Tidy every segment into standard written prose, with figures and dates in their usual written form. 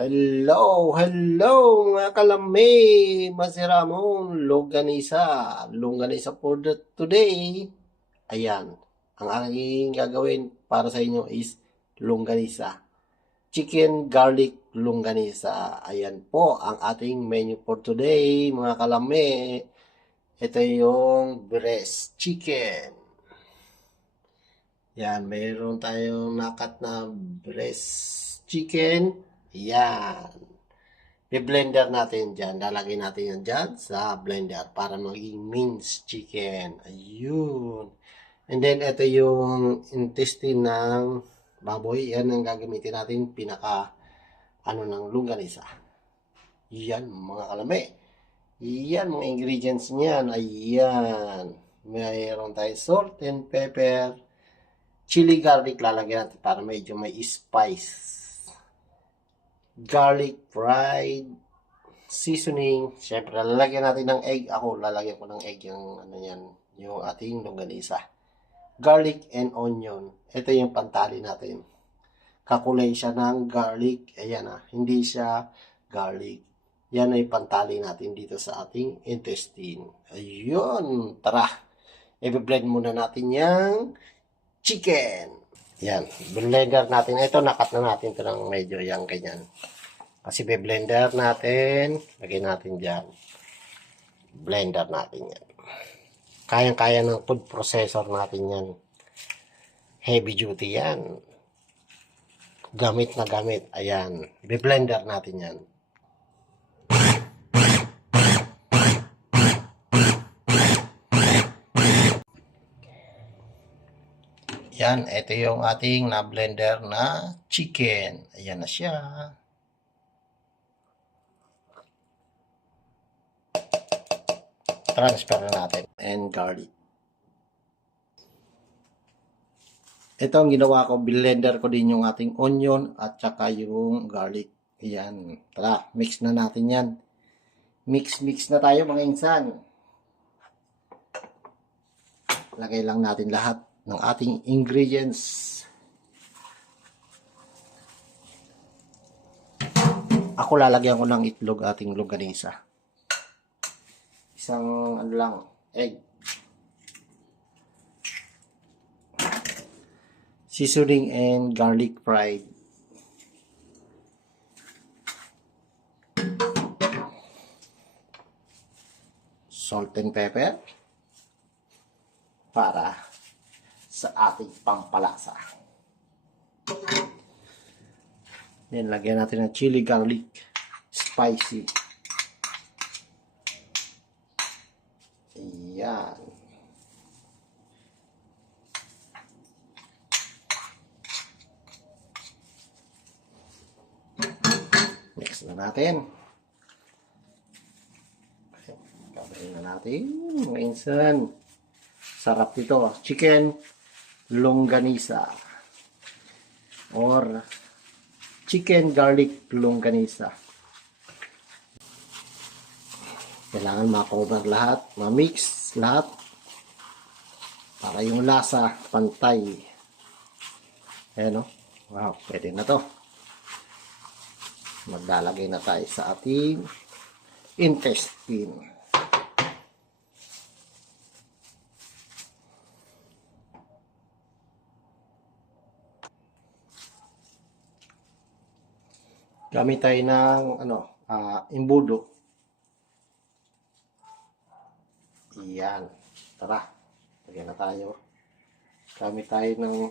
Hello, hello mga kalami, masiramon, longganisa for today. Ayan, ang aking gagawin para sa inyo is longganisa. Chicken garlic longganisa. Ayan po ang ating menu for today mga kalami. Ito yung breast chicken. Yan, mayroon tayong nakat na breast chicken. Yan. I-blender natin dyan. Lalagay natin yan dyan sa blender para maging minced chicken. Ayun. And then, ito yung intestine ng baboy. Yan ang gagamitin natin ng longganisa. Yan, mga kalami. Yan, mga ingredients niyan. Ayan. Mayroon tayong salt and pepper. Chili garlic lalagyan natin para medyo may spice. Garlic fried seasoning. Siyempre, lalagyan natin ng egg. Ako, lalagyan ko ng egg yung ating longganisa. Garlic and onion. Ito yung pantali natin. Kakulay siya ng garlic. Ayan hindi siya garlic. Yan ay pantali natin dito sa ating intestine. Ayun, tara. I-blend muna natin yung chicken. Yan, blender natin. Ito, nakat na natin ito ng medyo yung ganyan. Kasi blender natin, lagyan natin dyan. Blender natin yan. Kayang-kaya ng food processor natin yan. Heavy duty yan. Gamit na gamit. Ayan, blender natin yan. Yan, ito yung ating na-blender na chicken. Ayan na siya. Transfer na natin. And garlic. Ito ang ginawa ko, blender ko din yung ating onion at saka yung garlic. Ayan. Tara, mix na natin yan. Mix na tayo mga insan. Lagay lang natin lahat ng ating ingredients. Ako lalagyan ko ng itlog ating longganisa. Isang egg. Seasoning and garlic fried. Salt and pepper para sa ating pampalasa. Then, lagyan natin ng chili garlic. Spicy. Ayan. Mix na natin. Kabayin na natin. Minsan. Sarap ito. Chicken longganisa or chicken garlic longganisa. Kailangan ma-cover lahat, ma-mix lahat para yung lasa pantay. Ayan o. Wow, pwede na to. Maglalagay na tayo sa ating intestine. Gamit tayo ng imbudo. Yan. Tara. Lagyan na tayo. Gamit tayo ng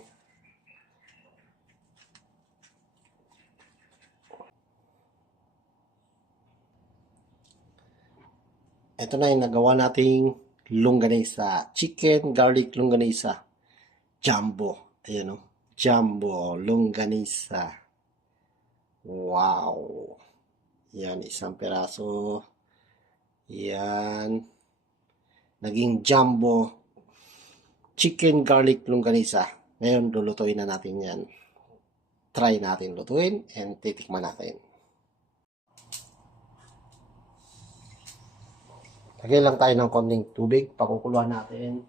ito na yung nagawa nating longganisa. Chicken garlic longganisa. Jumbo. Ayan o. Jumbo longganisa. Wow. Yan, isang peraso. Yan. Naging jumbo chicken garlic longganisa. Ngayon, lulutuin na natin yan. Try natin lutuin and titikman natin. Lagay lang tayo ng konting tubig. Pakukuluan natin.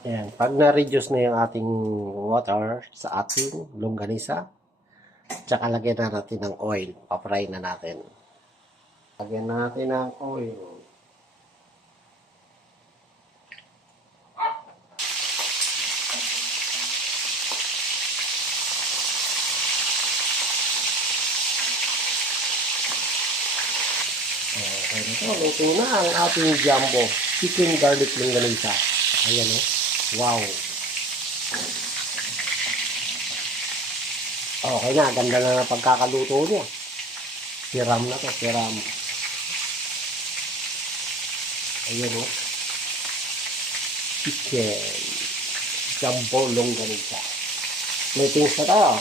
Ayan, pag na-reduce na yung ating water sa ating longganisa, tsaka lagyan na natin ng oil. Pa-fry na natin. Lagyan natin ng oil. Okay, ito, luto na ang ating jumbo chicken garlic longganisa. Ayan o. Wow. Okay na, ganda na ng pagkakaluto niya. Siram na to, siram. Ayan o. Chicken jumbo longganisa. Meetings na tayo.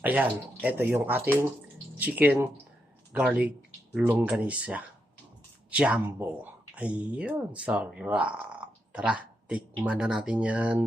Ayan, ito yung ating chicken garlic longganisa. Jumbo. Ayun, sarap. Tara, tikman na natin yan.